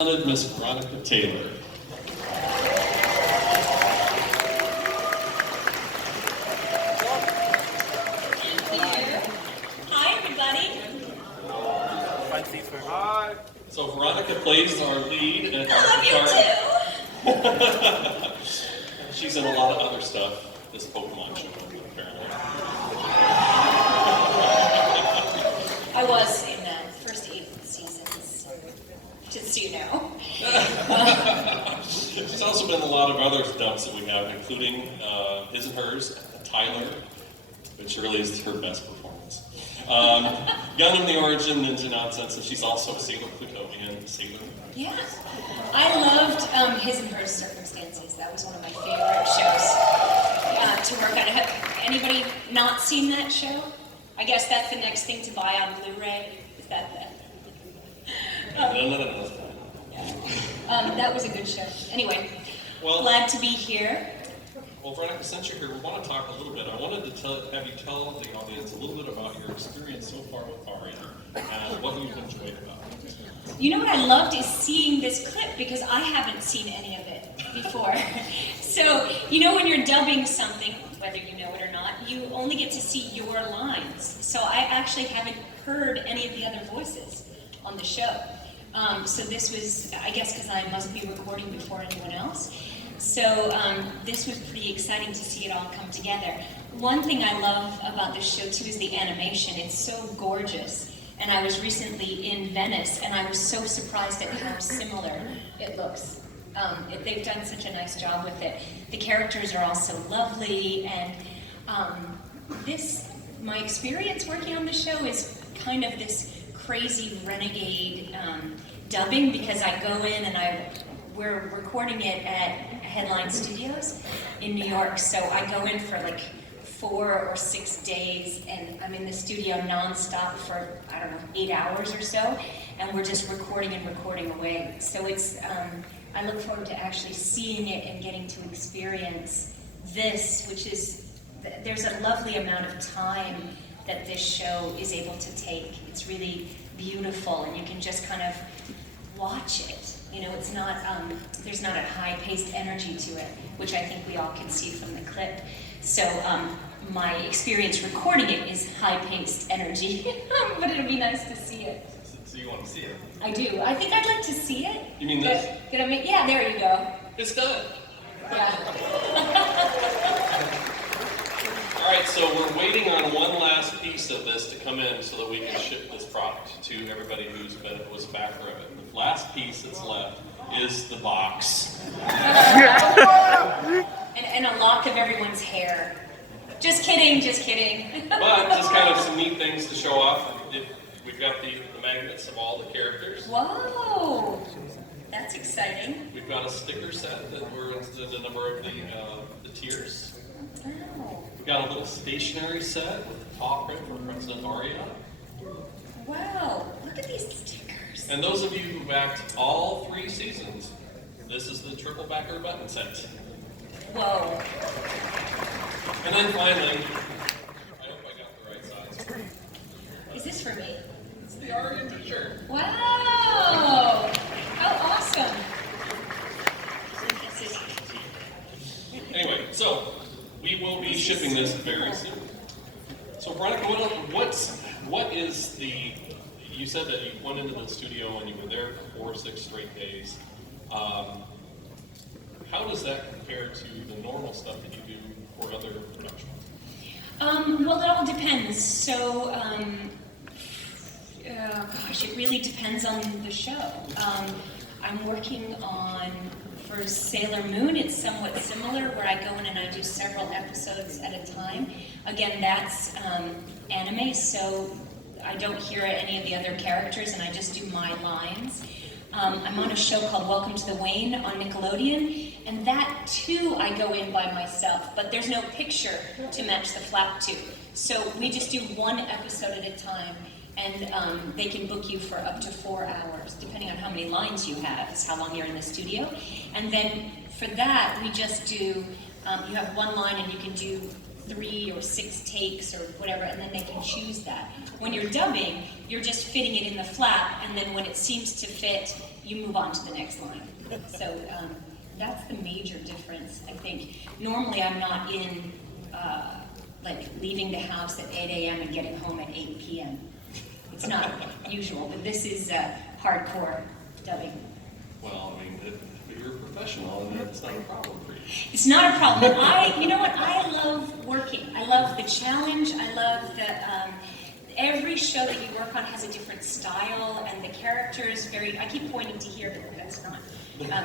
Miss Veronica Taylor. Hi, everybody. Hi. So Veronica plays our lead and I love you too. She's in a lot of other stuff. This Pokemon show, apparently. I was in the first 8 seasons, just so you know. She's also been in a lot of other dubs that we have, including His and Hers, Tyler, which really is her best performance. Gundam the Origin, Ninja Nonsense, and she's also Sailor Pluto and Sailor Moon. Yeah, I loved His and Hers Circumstances. That was one of my favorite shows to work on. Have anybody not seen that show? I guess that's the next thing to buy on Blu-ray. Is that that was a good show. Anyway, well, glad to be here. Well, Veronica, since you're here, we want to talk a little bit. I wanted to have you tell the audience a little bit about your experience so far with Aria and what you've enjoyed about it. You know what I loved is seeing this clip because I haven't seen any of it before. So, you know when you're dubbing something, whether you know it or not, you only get to see your lines. So I actually haven't heard any of the other voices on the show. So this was, I guess because I must be recording before anyone else. So this was pretty exciting to see it all come together. One thing I love about this show too is the animation. It's so gorgeous. And I was recently in Venice and I was so surprised at how similar it looks. They've done such a nice job with it. The characters are also lovely, and my experience working on the show is kind of this crazy renegade dubbing, because I go in and we're recording it at Headline Studios in New York, so I go in for like 4 or 6 days, and I'm in the studio nonstop for, I don't know, 8 hours or so, and we're just recording and recording away. So it's, I look forward to actually seeing it and getting to experience this, which is, there's a lovely amount of time that this show is able to take. It's really beautiful, and you can just kind of watch it. You know, it's not, there's not a high-paced energy to it, which I think we all can see from the clip. So my experience recording it is high-paced energy, but it'll be nice to see it. So you want to see it? I do. I think I'd like to see it. You mean this? Could I make? Yeah, there you go. It's done. Yeah. All right, so we're waiting on one last piece of this to come in so that we can ship this product to everybody was back for it. The last piece that's left is the box. and a lock of everyone's hair. Just kidding, just kidding. But just kind of some neat things to show off. We've got the magnets of all the characters. Whoa, that's exciting. We've got a sticker set that we're into the number of the tiers. Wow. We've got a little stationery set with the paw print from President Aria. Wow, look at these stickers. And those of you who backed all 3 seasons, this is the triple backer button set. Whoa. And then finally, I hope I got the right size for you. Is this for me? It's the Aria t-shirt. Wow! How awesome! Anyway, so we will be shipping this very soon. So Veronica, what is the? You said that you went into the studio and you were there for 4 or 6 straight days. How does that compare to the normal stuff that you do for other productions? Well, it all depends. So, gosh, it really depends on the show. I'm working on, for Sailor Moon, it's somewhat similar, where I go in and I do several episodes at a time. Again, that's anime, so I don't hear any of the other characters, and I just do my lines. I'm on a show called Welcome to the Wane on Nickelodeon, and that too I go in by myself, but there's no picture to match the flap to. So we just do 1 episode at a time, and they can book you for up to 4 hours, depending on how many lines you have, is how long you're in the studio. And then for that, we just do, you have 1 line and you can do 3 or 6 takes or whatever, and then they can choose that. When you're dubbing, you're just fitting it in the flap, and then when it seems to fit, you move on to the next line. So that's the major difference, I think. Normally I'm not in, like leaving the house at 8 a.m. and getting home at 8 p.m. It's not usual, but this is hardcore dubbing. Well, I mean, you're a professional, and it's not a problem for you. It's not a problem. You know what? I love working. I love the challenge. I love that every show that you work on has a different style, and the characters very. I keep pointing to here, but that's not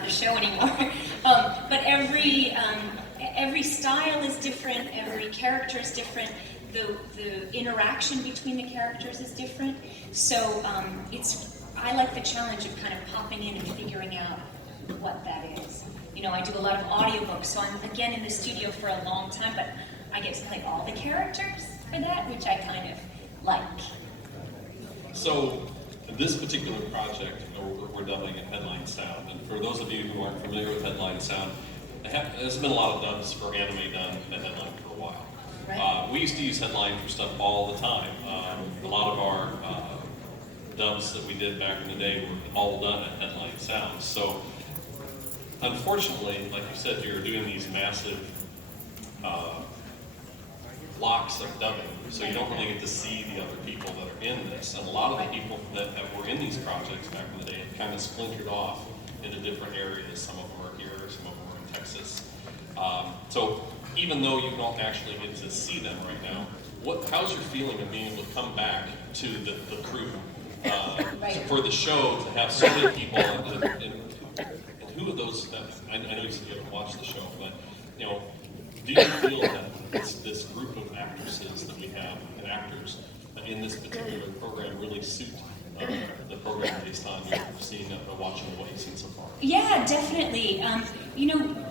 the show anymore. But every style is different. Every character is different. The interaction between the characters is different. So I like the challenge of kind of popping in and figuring out what that is. You know, I do a lot of audiobooks, so I'm again in the studio for a long time, but I get to play all the characters for that, which I kind of like. So this particular project, we're dubbing it Headline Sound, and for those of you who aren't familiar with Headline Sound, there's been a lot of dubs for anime done at Headline for a while. Right. We used to use Headline for stuff all the time. A lot of our dubs that we did back in the day were all done at Headline Sound. So, unfortunately, like you said, you're doing these massive blocks of dubbing, so you don't really get to see the other people that are in this. And a lot of the people that were in these projects back in the day kind of splintered off into different areas. Some of them are here, some of them are in Texas. So even though you don't actually get to see them right now, how's your feeling of being able to come back to the crew for the show, to have so many people, and who are those? I know you said you haven't watched the show, but you know, do you feel that this group of actresses that we have and actors in this particular program really suit the program based on your watching what you've seen so far? Yeah, definitely. You know,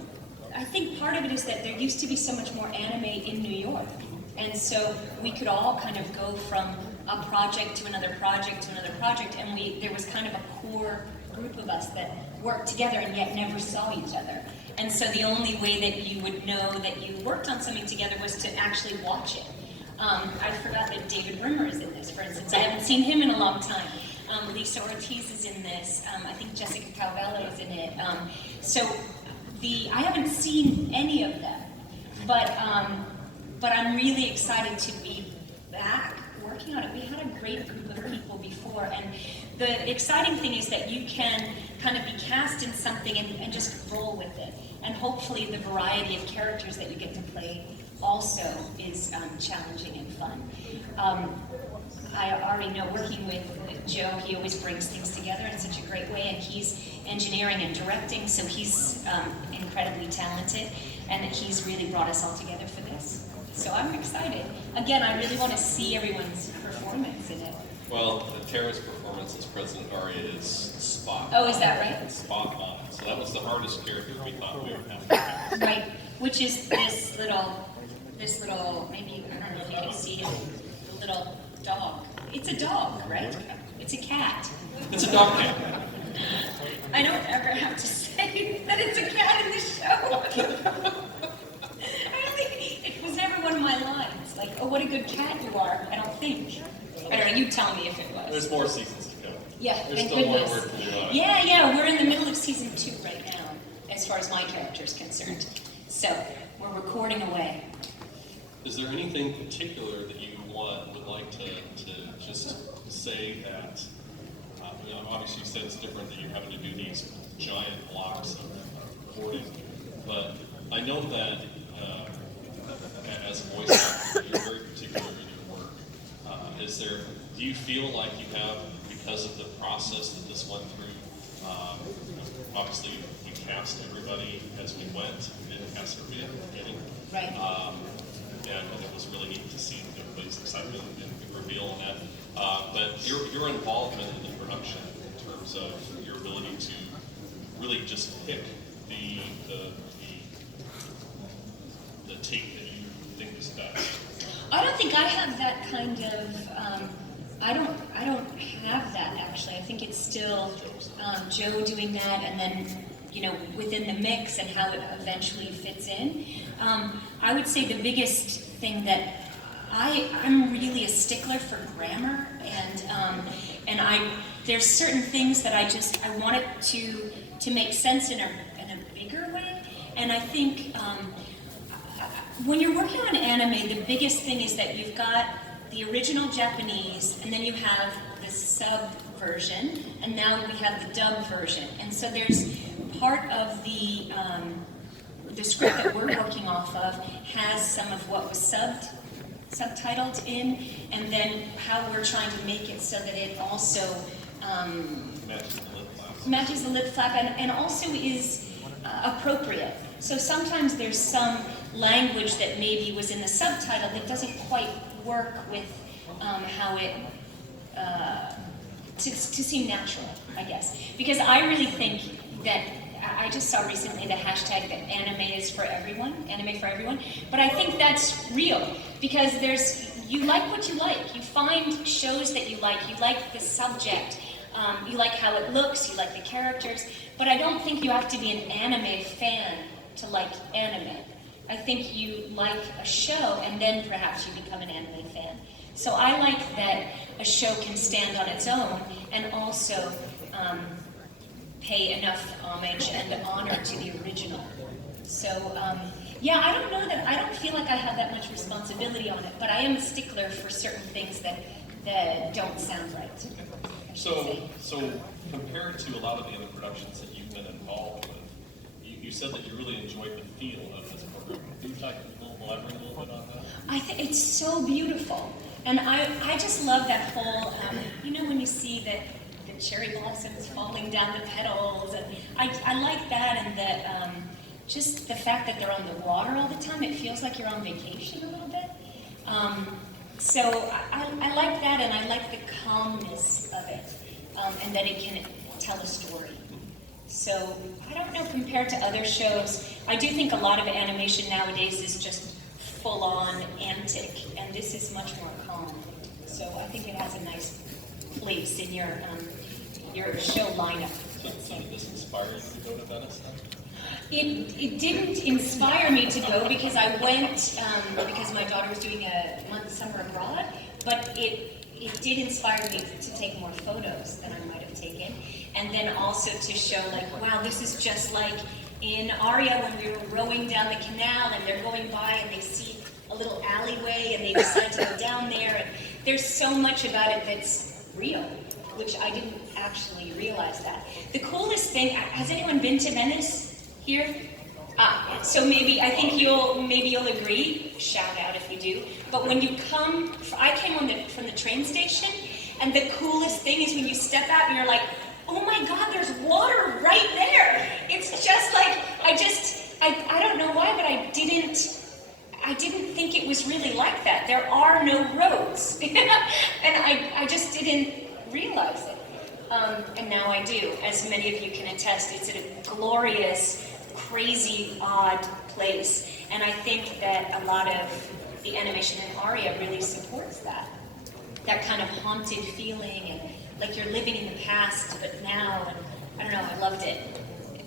I think part of it is that there used to be so much more anime in New York. And so we could all kind of go from a project to another project to another project, and there was kind of a core group of us that worked together and yet never saw each other. And so the only way that you would know that you worked on something together was to actually watch it. I forgot that David Rimmer is in this, for instance. I haven't seen him in a long time. Lisa Ortiz is in this. I think Jessica Calvello is in it. I haven't seen any of them, but I'm really excited to be back working on it. We had a great group of people before, and the exciting thing is that you can kind of be cast in something and just roll with it. And hopefully the variety of characters that you get to play also is challenging and fun. I already know, working with Joe, he always brings things together in such a great way, and he's engineering and directing, so he's incredibly talented, and he's really brought us all together for this. So I'm excited. Again, I really want to see everyone's performance in it. Well, Tara's performance as President Aria is spot on. Oh, is that right? Spot on. So that was the hardest character we thought we were having to cast. Right, which is this little, maybe, I don't know if you can see it, the little dog. It's a dog, right? It's a cat. It's a dog cat. I don't ever have to say that it's a cat in the show. It was never one of my lines, like, oh, what a good cat you are. I don't think. I don't know, you tell me if it was. There's more seasons to go. Yeah, There's thank still goodness. more work to do on it. Yeah, we're in the middle of season 2 right now, as far as my character is concerned. So, we're recording away. Is there anything particular that you would like to just say that, obviously you said it's different that you're having to do these giant blocks of recording, but I know that as a voice actor, you're very particular in your work. Do you feel like you have, because of the process that this went through, obviously we cast everybody as we went, we didn't cast everybody at the beginning. Right. And it was really neat to see everybody's excitement and reveal on that. But your involvement in the production, in terms of your ability to really just pick the tape that you think is best. I don't think I have that kind of, I don't have that actually. I think it's still Joe doing that, and then, within the mix and how it eventually fits in. I would say the biggest thing that I'm really a stickler for grammar, and there's certain things that I want it to make sense in a bigger way. And I think when you're working on anime, the biggest thing is that you've got the original Japanese, and then you have the sub version, and now we have the dub version. And so there's part of the script that we're working off of has some of what was subtitled in, and then how we're trying to make it so that it also matches the lip flap and also is appropriate. So sometimes there's some language that maybe was in the subtitle that doesn't quite work with how it to seem natural, I guess. Because I really think that I just saw recently the hashtag that anime for everyone, but I think that's real because you like what you like. You find shows that you like the subject, you like how it looks, you like the characters, but I don't think you have to be an anime fan to like anime. I think you like a show and then perhaps you become an anime fan. So I like that a show can stand on its own and also pay enough homage and honor to the original. So yeah, I don't feel like I have that much responsibility on it, but I am a stickler for certain things that don't sound right. So compared to a lot of the other productions that you've been involved with, you said that you really enjoyed the feel of this program. Can you elaborate a little bit on that? I think it's so beautiful. And I just love that whole, when you see the cherry blossoms falling down the petals, and I like that, and that just the fact that they're on the water all the time, it feels like you're on vacation a little bit. So I like that, and I like the calmness of it, and that it can tell a story. So I don't know, compared to other shows, I do think a lot of animation nowadays is just full-on antic, and this is much more calm. So I think it has a nice place in your show lineup. So did this inspire you to go to Venice then? It didn't inspire me to go because I went because my daughter was doing a month summer abroad, but it did inspire me to take more photos than I might have taken, and then also to show like, wow, this is just like in Aria when we were rowing down the canal and they're going by and they see a little alleyway and they decide to go down there, and there's so much about it that's real, which I didn't actually realize that. The coolest thing, has anyone been to Venice here? So I think you'll agree, shout out if you do, but when you come, I came from the train station, and the coolest thing is when you step out and you're like, oh my God, there's water right there. It's just like, I don't know why, but I didn't think it was really like that. There are no roads, and I just didn't realize it. And now I do, as many of you can attest. It's a glorious, crazy, odd place. And I think that a lot of the animation in Aria really supports that. That kind of haunted feeling, and like you're living in the past, but now, and I don't know, I loved it.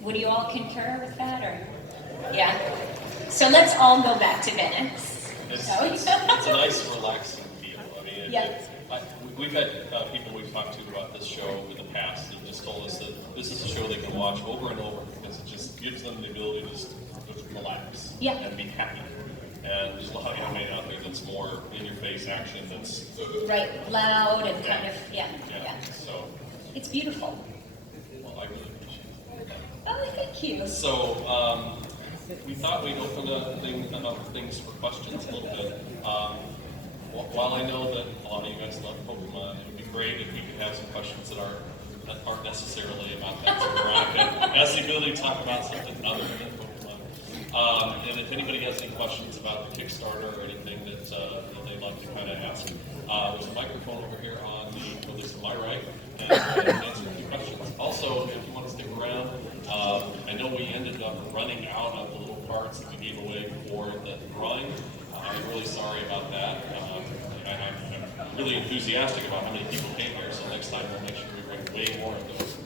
Would you all concur with that, or? Yeah. So let's all go back to Venice. It's a nice, relaxing feel. I mean, yeah. We've had people we've talked to about this show in the past that just told us that this is a show they can watch over and over because it just gives them the ability to just relax and be happy. And there's a lot of anime out there that's more in-your-face action that's... Right, loud and kind of, yeah. So... It's beautiful. Well, I really appreciate it. Oh, thank you. So, we thought we'd open up things for questions a little bit. While I know that a lot of you guys love Pokemon, it would be great if we could have some questions that aren't necessarily about that. So Veronica has the ability to talk about something other than Pokemon. And if anybody has any questions about the Kickstarter or anything that they'd like to kind of ask, there's a microphone over here on at least to my right, and I can answer a few questions. Also, if you want to stick around, I know we ended up running out of the little cards that we gave away for the drawing. I'm really sorry about that. I'm really enthusiastic about how many people came here, so next time we'll make sure we bring way more of those.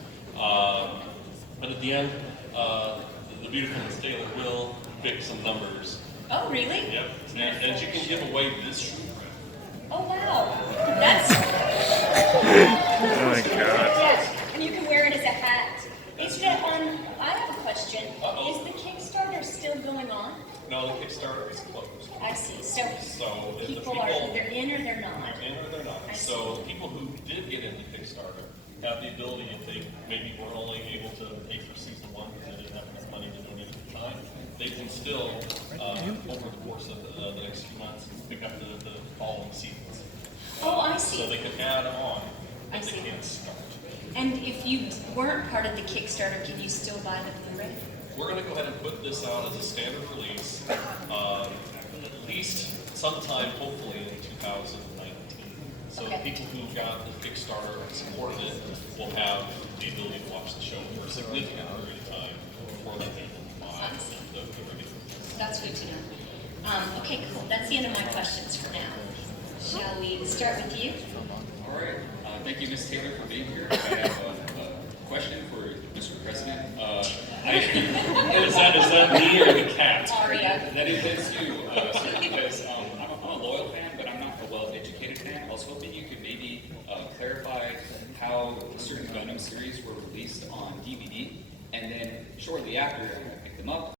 But at the end, the beautiful Miss Taylor will pick some numbers. Oh, really? Yep. And she can give away this shoe. Oh, wow. That's... Oh, my God. Uh-oh. Is the Kickstarter still going on? No, the Kickstarter is closed. I see. So So if the people are either in or they're not. in or they're not. I So people who did get into Kickstarter have the ability, if they maybe were only able to pay for season 1 because they didn't have enough money to donate at the time, they can still, over the course of the next few months, pick up the following seasons. Oh, I see. So they can add on, I but they see. can't start. And if you weren't part of the Kickstarter, can you still buy the Blu-ray? We're going to go ahead and put this out as a standard release, at least sometime, hopefully, in 2019. So Okay. people who got the Kickstarter and supported it will have the ability to watch the show for a significant period of time before they can buy the release. That's good to know. Okay, cool. That's the end of my questions for now. Shall we start with you? All right. Thank you, Ms. Taylor, for being here. I have a question for Mr. President. Is that me or the cat? Aria. That is you, sir, because I'm a loyal fan, but I'm not a well-educated fan. I was hoping you could maybe clarify how certain Gundam series were released on DVD, and then shortly after, I picked them up.